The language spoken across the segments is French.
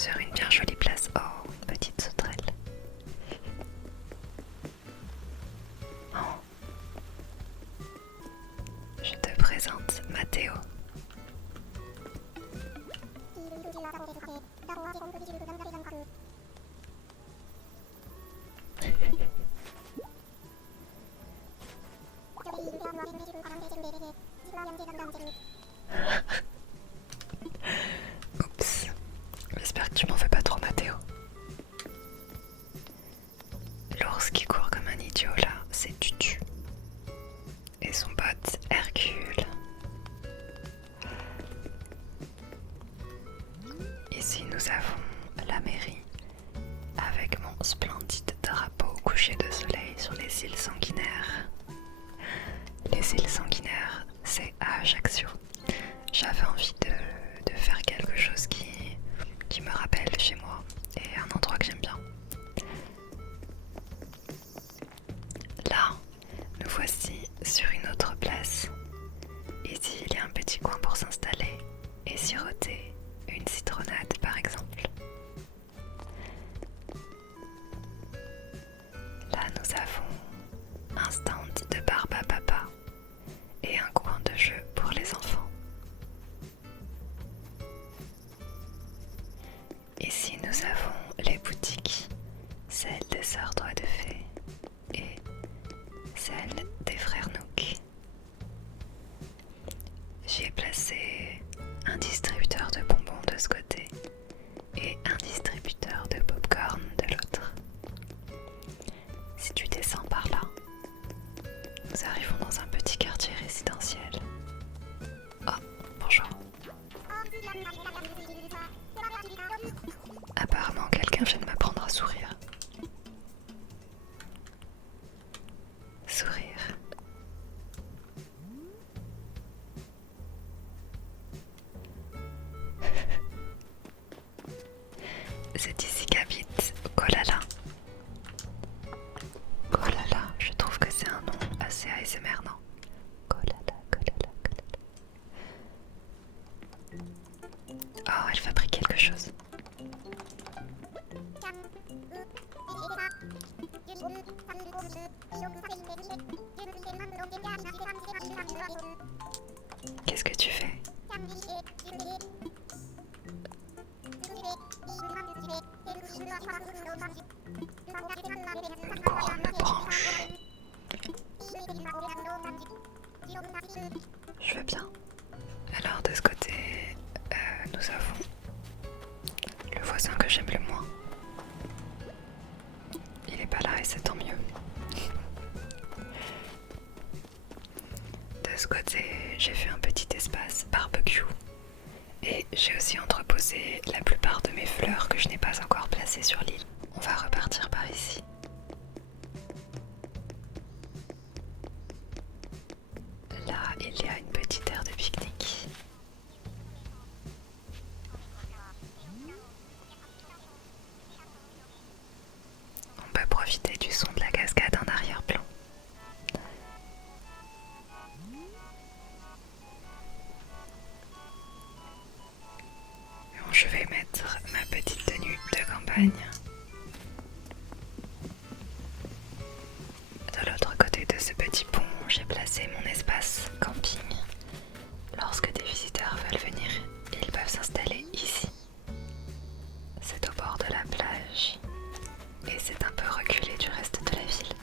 sur une bien jolie place. Oh, petite sauterelle. Oh. Je te présente Mathéo. Oups, j'espère que tu m'en fais pas trop, Mathéo. L'ours qui court comme un idiot là, c'est Tutu. Et son pote Hercule. Ici nous avons la mairie avec mon splendide drapeau au coucher de soleil sur les îles Sanguinaires. Les îles Sanguinaires, c'est à Ajaccio. J'avais envie de faire quelque chose qui me rappelle chez moi et un endroit que j'aime bien. Là, nous voici sur une autre place. Ici, il y a un petit coin pour s'installer et siroter une citronnade par exemple. Là, nous avons un stand de barbe à papa et un coin de jeu pour les enfants. Ici, nous avons les boutiques, celle des Sœurs Doigts de Fée et celle des Frères Nook. J'y ai placé un distributeur de bonbons de ce côté et un distributeur de popcorn de l'autre. Si tu descends par là, nous arrivons dans un petit quartier résidentiel. Oh, bonjour. Apparemment, quelqu'un vient de m'apprendre à sourire. Sourire. C'est ici qu'habite Kolala. Kolala, je trouve que c'est un nom assez ASMR, non? Kolala, Kolala, Kolala. Oh, elle fabrique quelque chose. Qu'est-ce que tu fais? Le courant me branche. Je veux bien. Alors de ce côté, nous avons le voisin que j'aime le moins. Il est pas là et c'est tant mieux. De ce côté, j'ai fait un petit espace barbecue. Et j'ai aussi entreposé la plupart de mes fleurs que je n'ai pas encore placées sur l'île. On va repartir par ici. Là, il y a une petite aire de pique-nique. On peut profiter du son de la cascade en arrière-plan. Bon, je vais mettre ma petite tenue de campagne. De l'autre côté de ce petit pont, j'ai placé mon espace camping. Lorsque des visiteurs veulent venir, ils peuvent s'installer ici. C'est au bord de la plage et c'est un peu reculé du reste de la ville.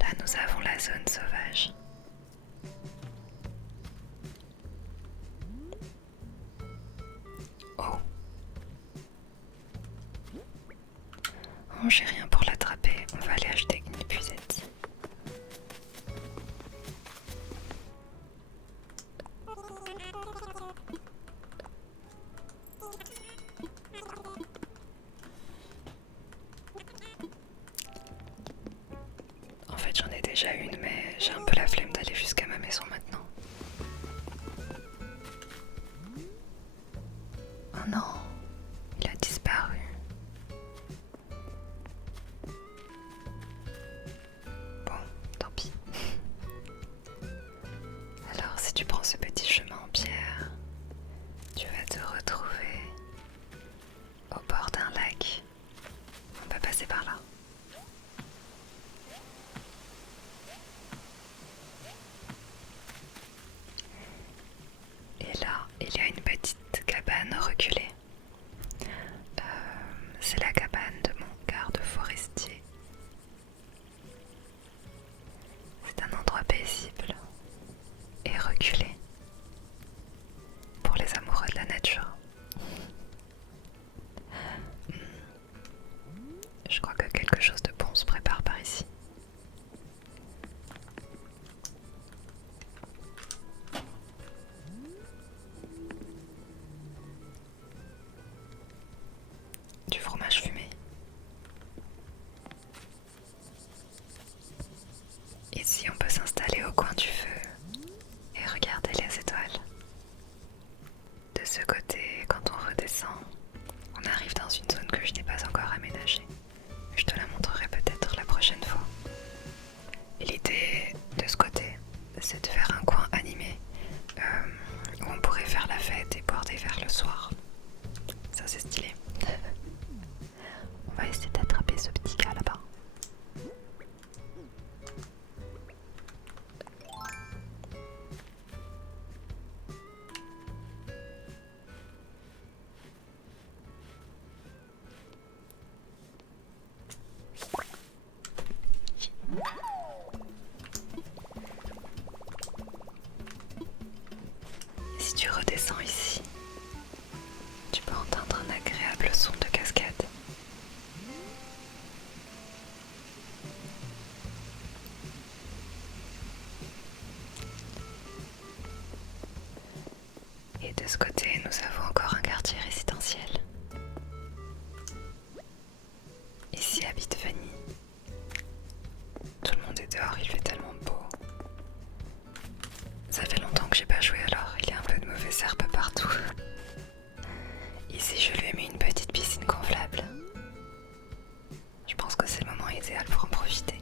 Là, nous avons la zone sauvage. Oh. Oh, j'ai rien pour l'attraper. On va aller acheter une épuisette. En fait, j'en ai déjà une, mais j'ai un peu la flemme d'aller jusqu'à ma maison maintenant. Oh non, il a disparu. Bon, tant pis. Alors, si tu prends ce petit chemin en pierre, tu vas te retrouver au bord d'un lac. On peut passer par là. Et là, il y a une petite cabane reculée. C'est la cabane de mon garde forestier. C'est un endroit paisible et reculé pour les amoureux de la nature. Je crois que quelque chose de bon se prépare par ici. Du fromage fumé. Ici, on peut s'installer au coin du feu et regarder les étoiles. De ce côté, quand on redescend, on arrive dans une zone que je n'ai pas encore aménagée. Je te la montrerai peut-être la prochaine fois. Et l'idée de ce côté, c'est de faire un coin animé où on pourrait faire la fête et boire des verres le soir. Ça, c'est stylé. On va essayer d'attraper ce petit gars là-bas. Si tu redescends ici, tu peux entendre un agréable son de cascade. Et de ce côté, nous avons encore un quartier résidentiel. Ici habite Fanny. Tout le monde est dehors, il fait tellement beau. Ça fait longtemps que j'ai pas joué alors, il y a un peu de mauvaises herbes partout. Ici, je lui ai mis une petite piscine gonflable. Je pense que c'est le moment idéal pour en profiter.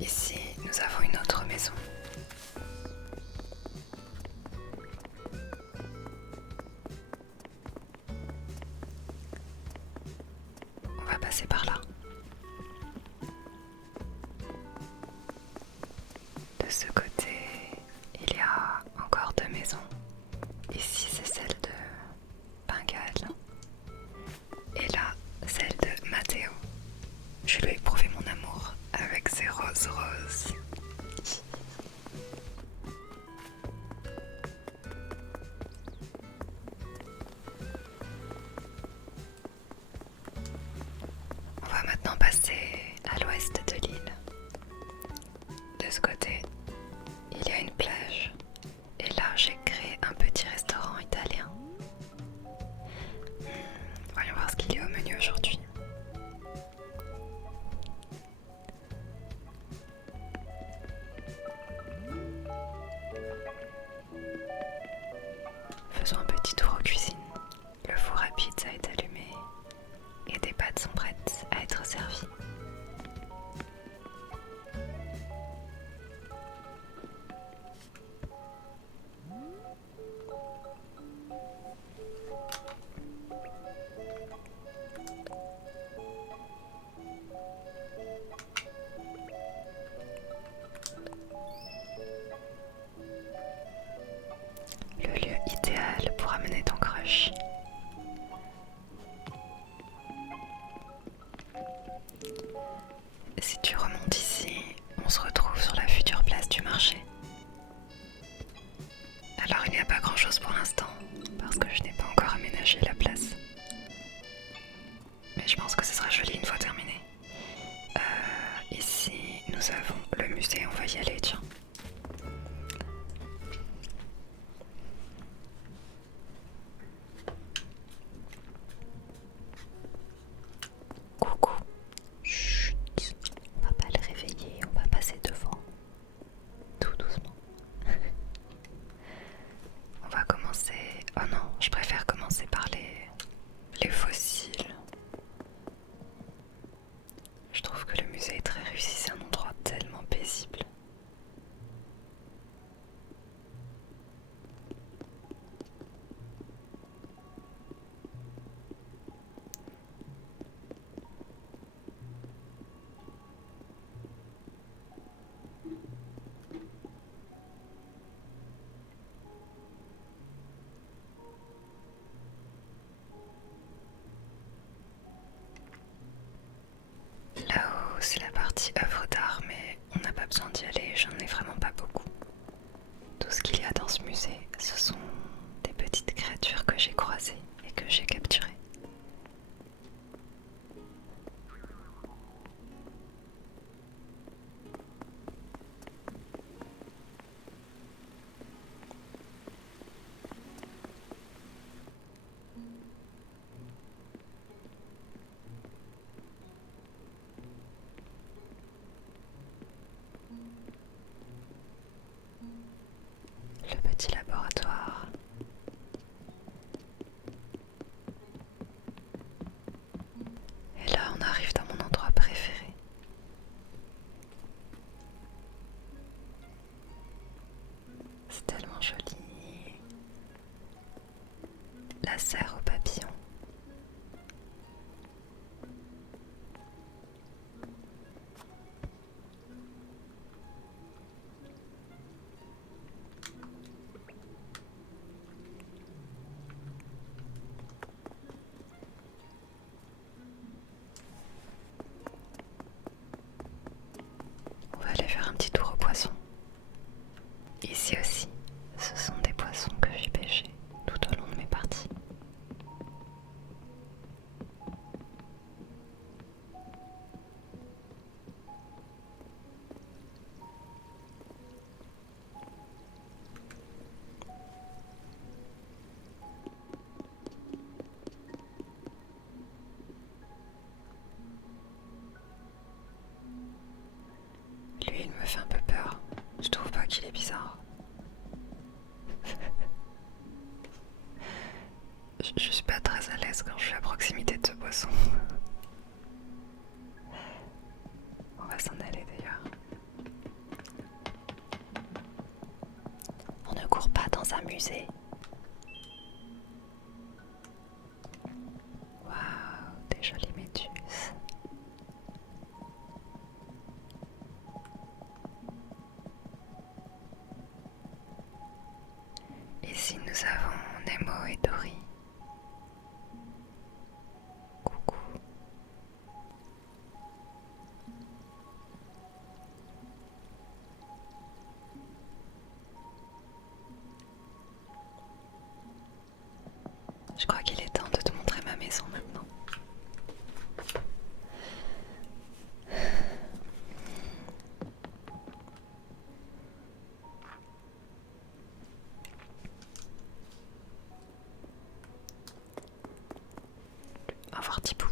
Ici, nous avons une autre maison. On va passer par là. De ce côté, il y a encore deux maisons. Ici, c'est celle de Bengale. Et là, celle de Matteo. Je lui ai prouvé mon amour avec ses roses roses. On va maintenant passer à l'ouest de l'île. De ce côté, il y a une plage. Et là, j'ai créé un petit restaurant italien. Voyons voir ce qu'il y a au menu aujourd'hui. Faisons un petit tour aux cuisines. Le four à pizza est allumé et des pâtes sont prêtes à être servies. Le lieu idéal pour amener ton crush. Si tu remontes ici, on se retrouve sur la future place du marché. Alors il n'y a pas grand chose pour l'instant, parce que je n'ai pas encore aménagé la place. Mais je pense que ce sera joli une fois terminé. Ici, nous avons le musée, on va y aller, tiens. Coucou. Chut, on va pas le réveiller, on va passer devant. Tout doucement. On va commencer... Oh non, je préfère commencer par les fossiles. Je trouve que le musée est très réussi, c'est un endroit tellement paisible. stresse quand je suis à proximité de ce poisson. On va s'en aller d'ailleurs. On ne court pas dans un musée. Waouh, des jolies méduses. Ici nous avons Nemo et Dory. Coucou. Je crois qu'il est temps de te montrer ma maison maintenant. Au revoir Tipou.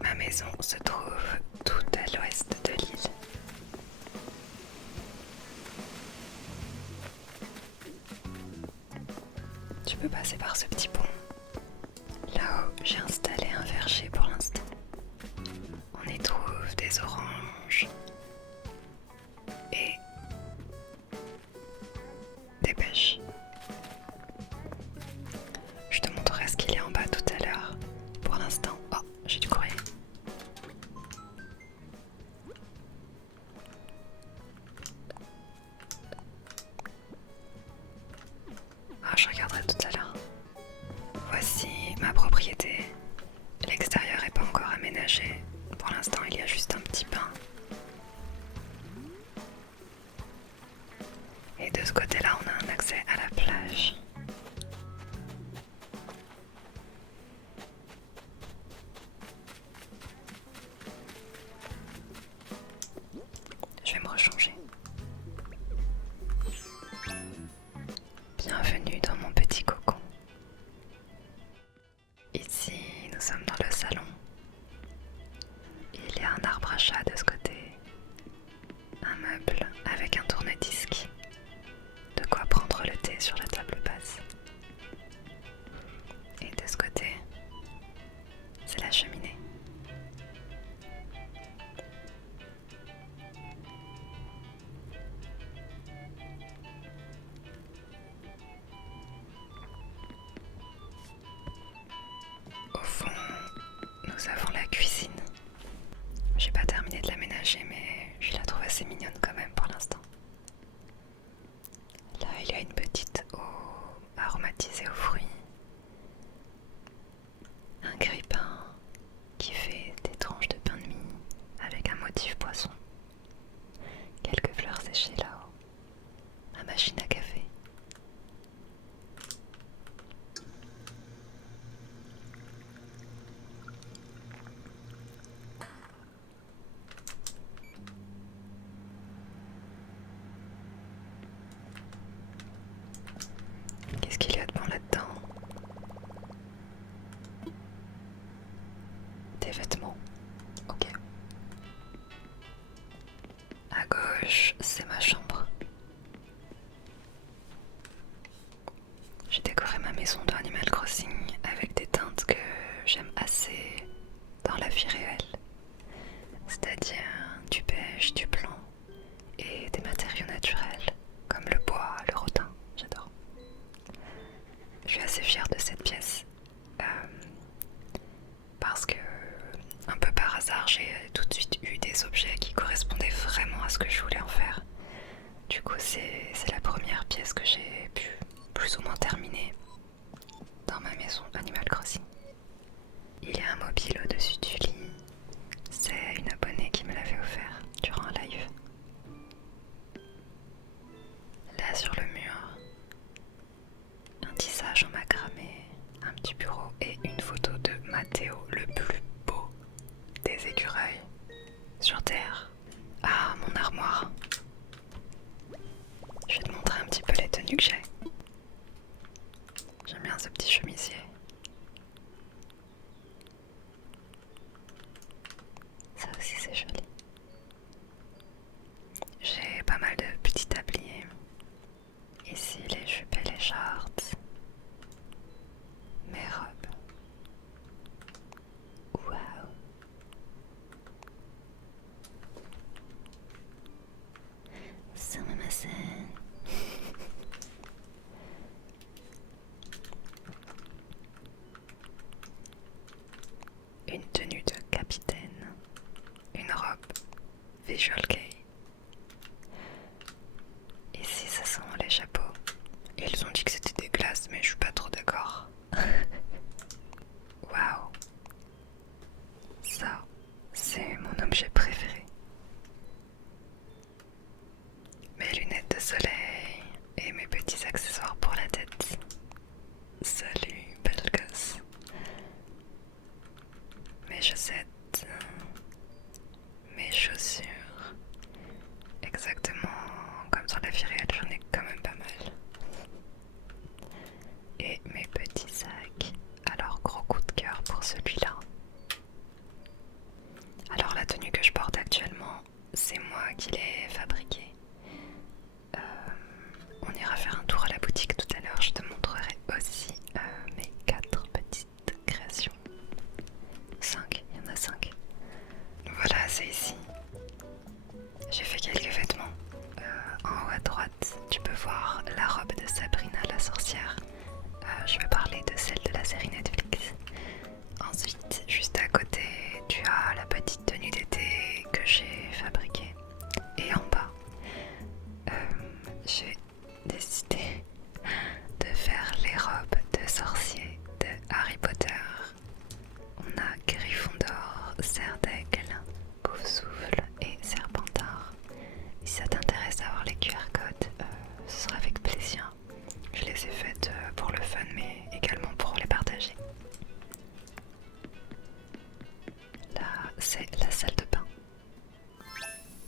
Ma maison se trouve tout à l'ouest de l'île. Tu peux passer par ce petit pont. Là-haut, j'ai installé un verger pour l'instant. On y trouve des oranges et des pêches. Je te montrerai ce qu'il y a en bas tout à l'heure. Pour l'instant, oh, j'ai du courrier. Ah, je regarderai tout à l'heure. Voici ma propriété. L'extérieur n'est pas encore aménagé. Pour l'instant, il y a juste un petit bain. Et de ce côté-là, on a un accès à la plage. Je vais me rechanger. Bienvenue dans mon petit cocon. Ici, nous sommes dans le salon. Il y a un arbre à chat de ce côté. Un meuble avec un tourne-disque. De quoi prendre le thé sur la table basse. Et de ce côté, c'est la cheminée. Au fond, nous avons la cuisine. J'ai pas terminé de l'aménager, mais je la trouve assez mignonne quand même pour l'instant. Là, il y a une petite eau aromatisée aux fruits. Un grille-pain qui fait des tranches de pain de mie avec un motif poisson. Quelques fleurs séchées là-haut. Ma machine à café. Qu'est-ce qu'il y a de bon là-dedans? Des vêtements. Ok. À gauche, c'est ma chambre. J'ai décoré ma maison de Animal Crossing avec des teintes que j'aime assez dans la vie réelle. C'est-à-dire du beige, du blanc et des matériaux naturels comme le bois, le rotin. J'adore. Je suis assez fière de cette pièce parce que, un peu par hasard, j'ai tout de suite eu des objets qui correspondaient vraiment à ce que je voulais en faire. Du coup, c'est la première pièce que j'ai pu plus ou moins terminer dans ma maison Animal Crossing. Il y a un mobile au-dessus du lit. C'est une abonnée qui me l'avait offert durant un live. Là sur le mur, un tissage en macramé, un petit bureau et une photo de Mathéo, le plus beau des écureuils sur Terre. Ah, mon armoire. Je vais te montrer un petit peu les tenues que j'ai. J'aime bien ce petit chemisier. Ça aussi c'est joli. J'ai Visual Kei. Ici, ça sent les chapeaux. Ils ont dit que c'était des glaces, mais je suis pas trop d'accord. Waouh! Ça, c'est mon objet préféré. Mes lunettes de soleil et mes petits accessoires pour la tête. Salut, belle gosse. Mes chaussettes, mes chaussures. Exactement comme dans la vie réelle, j'en ai quand même pas mal. Et mes petits sacs. Alors, gros coup de cœur pour celui-là. Alors, la tenue que je porte actuellement, c'est moi qui l'ai fabriquée. On ira faire un tour à la boutique tout à l'heure, je te montrerai aussi mes 4 petites créations. 5, il y en a 5. Voilà, c'est ici. J'ai fait quelques vêtements. En haut à droite, tu peux voir la robe de Sabrina la sorcière. Je vais parler de celle de la série Netflix. Ensuite, juste à côté, tu as la petite tenue d'été que j'ai fabriquée. Et en bas, j'ai décidé de faire les robes de sorciers de Harry Potter. On a Gryffondor, Serdaigle, Poufsouffle et Serpentard. Si ça t'intéresse d'avoir les QR codes, ce sera avec plaisir. Je les ai faites pour le fun, mais également pour les partager. Là, c'est la salle de bain.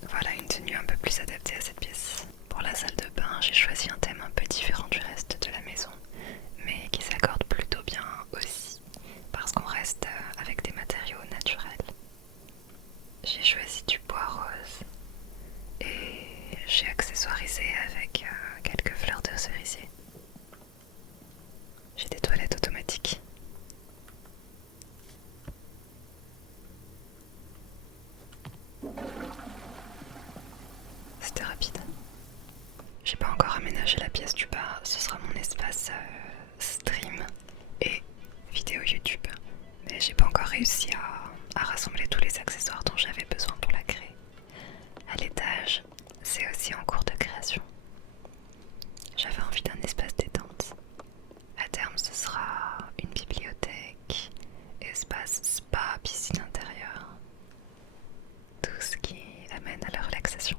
Voilà une tenue un peu plus adaptée à cette pièce. Pour la salle de bain, j'ai choisi un thème un peu différent du reste de la maison, mais qui s'accorde plutôt bien aussi, parce qu'on reste avec des matériaux naturels. J'ai choisi du bois rose et j'ai accessoirisé avec quelques fleurs de cerisier. J'ai des toilettes automatiques. C'était rapide. J'ai pas encore aménagé la pièce du bas, ce sera mon espace stream et vidéo YouTube. Mais j'ai pas encore réussi à rassembler tous les accessoires dont j'avais besoin pour la créer. À l'étage, c'est aussi en cours de création. J'avais envie d'un espace détente. À terme, ce sera une bibliothèque, espace spa, piscine intérieure. Tout ce qui amène à la relaxation.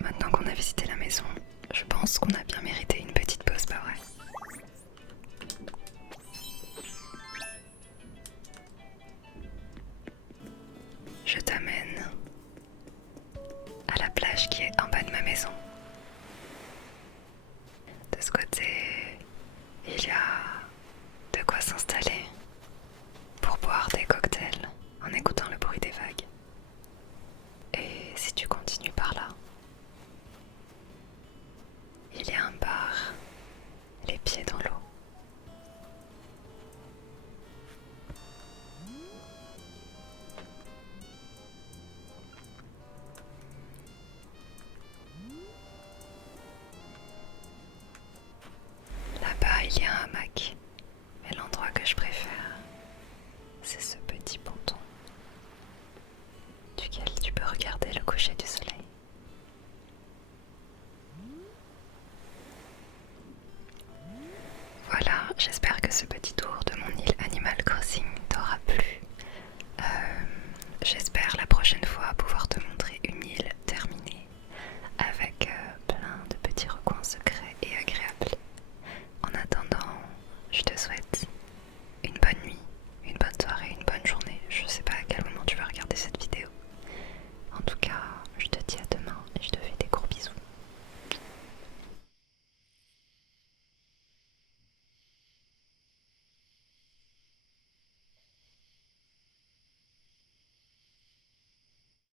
Maintenant qu'on a visité la maison, je pense qu'on a bien mérité une petite pause, pas vrai? Je t'amène à la plage qui est en bas de ma maison. De ce côté, il y a de quoi s'installer pour boire des cocktails en écoutant le bruit des vagues. Et si tu continues par là, il y a un bar, les pieds dans l'eau. Là-bas, il y a un hamac. Mais l'endroit que je préfère, c'est ce petit ponton duquel tu peux regarder le coucher du soleil.